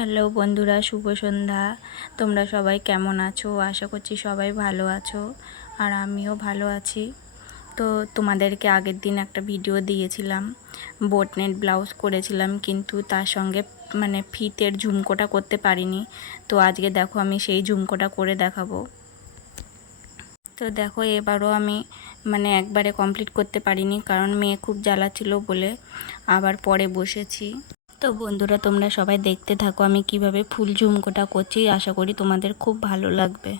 Hello বন্ধুরা, শুভ সন্ধ্যা। তোমরা সবাই কেমন আছো? আশা করছি সবাই ভালো আছো আর আমিও ভালো আছি। তো তোমাদেরকে আগের দিন একটা ভিডিও দিয়েছিলাম। বোটনেট ব্লাউজ করেছিলাম, কিন্তু তার সঙ্গে মানে ফিতের ঝুমকোটা করতে পারিনি। তো আজকে দেখো আমি সেই ঝুমকোটা করে দেখাবো। তো দেখো এবারও আমি মানে একবারে কমপ্লিট করতে পারিনি, কারণ মেয়ে খুব জ্বালাচ্ছিল বলে। আবার পরে বসেছি। তো বন্ধুরা, তোমরা সবাই দেখতে থাকো আমি কীভাবে ফুল ঝুমকোটা করছি। আশা করি তোমাদের খুব ভালো লাগবে।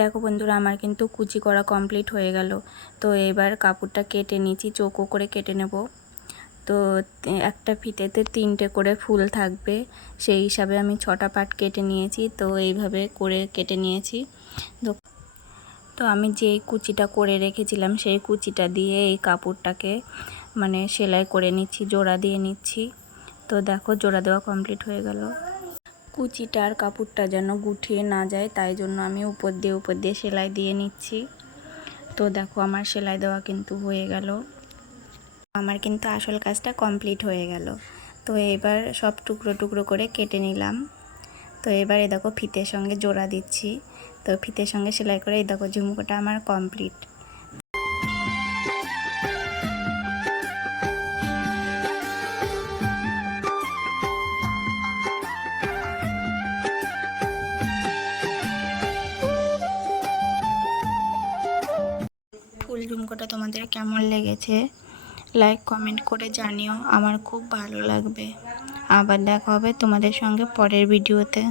দেখো বন্ধুরা, আমার কিন্তু কুচি করা কমপ্লিট হয়ে গেল। তো এবার কাপড়টা কেটে নিয়েছি চৌকো করে কেটে নেব। তো একটা ফিতেতে তিনটে করে ফুল থাকবে, সেই হিসাবে আমি ছটা পাট কেটে নিয়েছি। তো এইভাবে করে কেটে নিয়েছি। তো আমি যেই কুচিটা করে রেখেছিলাম, সেই কুচিটা দিয়ে এই কাপড়টাকে মানে সেলাই করে নিচ্ছি, জোড়া দিয়ে নিচ্ছি। তো দেখো, জোড়া দেওয়া কমপ্লিট হয়ে গেল। কুচিটার কাপড়টা যেন গুঠিয়ে না যায়, তাই জন্য আমি উপর দিয়ে উপর দিয়ে সেলাই দিয়ে নিচ্ছি। তো দেখো, আমার সেলাই দেওয়া কিন্তু হয়ে গেল। আমার কিন্তু আসল কাজটা কমপ্লিট হয়ে গেল। তো এবার সব টুকরো টুকরো করে কেটে নিলাম। তো এবারে দেখো ফিতের সঙ্গে জোড়া দিচ্ছি। তো ফিতের সঙ্গে সেলাই করে, এই দেখো ঝুমকোটা আমার কমপ্লিট। ঝুমকোটা তোমাদের কেমন লেগেছে? লাইক কমেন্ট করে জানিও। আমার খুব ভালো লাগবে। আবার দেখা হবে তোমাদের সঙ্গে পরের ভিডিওতে।